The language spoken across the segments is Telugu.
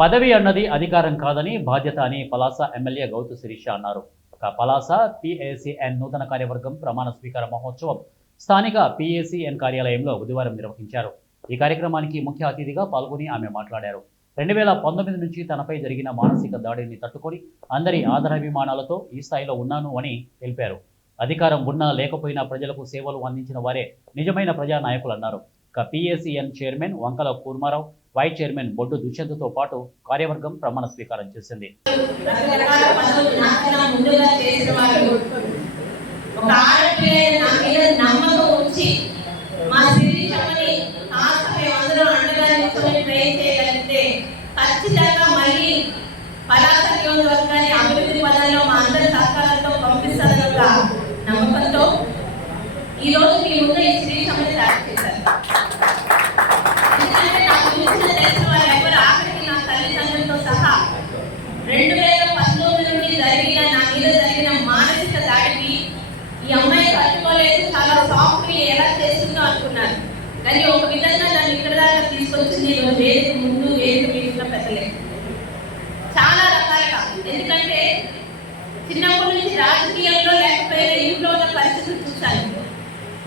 పదవి అన్నది అధికారం కాదని బాధ్యత అని పలాస ఎమ్మెల్యే గౌతు శిరీష అన్నారు. పలాస పిఏసిఎన్ నూతన కార్యవర్గం ప్రమాణ స్వీకార మహోత్సవం స్థానిక పిఏసిఎన్ కార్యాలయంలో బుధవారం నిర్వహించారు. ఈ కార్యక్రమానికి ముఖ్య అతిథిగా పాల్గొని ఆమె మాట్లాడారు. 2019 నుంచి తనపై జరిగిన మానసిక దాడిని తట్టుకొని అందరి ఆదరాభిమానాలతో ఈ స్థాయిలో ఉన్నాను అని తెలిపారు. అధికారం ఉన్నా లేకపోయినా ప్రజలకు సేవలు అందించిన వారే నిజమైన ప్రజానాయకులన్నారు. పిఏసిఎన్ chairman Vankala Kurma Rao, vice chairman బొడ్డు దుష్యంత్తో పాటు కార్యవర్గం ప్రమాణ స్వీకారం చేసింది. ఈరోజు మీ ముందు ఈ శ్రీ సమితి తయారు చేశారు. ఎందుకంటే నాకు తెలిసిన తెలిసిన వాళ్ళు ఎవరు ఆఖరికి నా తల్లిదండ్రులతో సహా 2019 నుండి నా మీద జరిగిన మానసిక దాడికి ఈ అమ్మాయి కట్టుకోలేదు, చాలా సాఫ్ట్గా ఎలా చేస్తుందో అనుకున్నాను. కానీ ఒక విధంగా నన్ను ఇక్కడ దాకా తీసుకొచ్చింది వేదిక ముందు వేదిక మీద పెద్దలే చాలా రకాలుగా. ఎందుకంటే చిన్నప్పటి నుంచి రాజకీయంలో లేకపోయినా ఇంట్లో ఉన్న పరిస్థితులు చూశాను.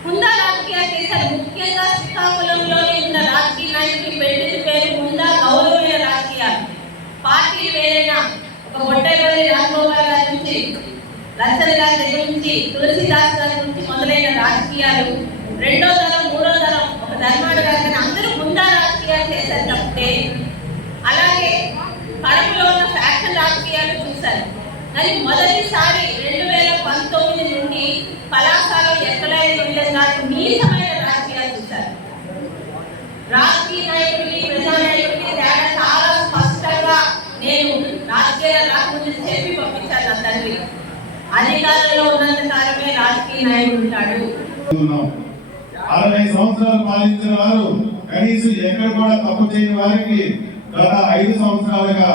ముందా రాజకీయాలు చేశారు. ముఖ్యంగా శ్రీకాకుళంలోనే ఉన్న రాజకీయ నాయకుడికి పెట్టిన పేరు ముందా గౌరవమైన రాజకీయాలు. పార్టీలు వేరైనా ఒక బొట్టైపల్లి రాజగోపాల్ గారి నుంచి, లచ్చన్ గారి దగ్గర నుంచి, తులసిదాస్ గారి నుంచి మొదలైన రాజకీయాలు రెండో తరం మూడో తరం ఒక ధర్మాడు గారి అందరూ ముందా రాజకీయాలు చేశారు తప్పితే అలాగే కడపలో ఉన్న ఫ్యాక్షన్ రాజకీయాలు చూశారు. కానీ మొదటిసారి 2019 నుండి పలాసలో ఎక్కడైనా విధంగా నీచమైన రాజకీయాలు చూశారు. రాజకీయ నాయకుడికి ప్రజానాయకుడికి తేడా చాలా స్పష్టంగా నేను రాజకీయాలు రాకముందు చెప్పి పంపించాను. నా తండ్రి అధికారంలో ఉన్నంత కాలమే రాజకీయ నాయకుడు ఉంటాడు. 60 సంవత్సరాలు పాలించిన వారు కనీసం ఎక్కడ కూడా తప్పు చేయని వారికి గత 5 సంవత్సరాలుగా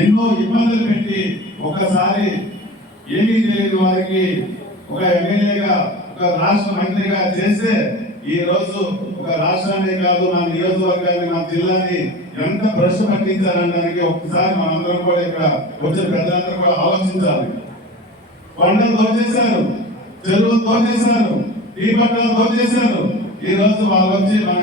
ఎన్నో ఇబ్బందులు పెట్టి ఒకసారి ఏమీ తెలియని వారికి ఒక ఎమ్మెల్యేగా ఒక రాష్ట్ర మంత్రిగా చేస్తే ఈ రోజు ఒక రాష్ట్రాన్ని కాదు నా నియోజకవర్గాన్ని నా జిల్లాని ఎంత భ్రష్టు పట్టించారనడానికి ఒకసారి మనందరం కూడా ఇక్కడ వచ్చిన పెద్దలందరూ కూడా ఆలోచించాలి. కొండలు దోచేశారు, చెరువులు దోచేశారు, టీ పట్టాలు దోచేశారు. ఈ రోజు వాళ్ళు వచ్చి మన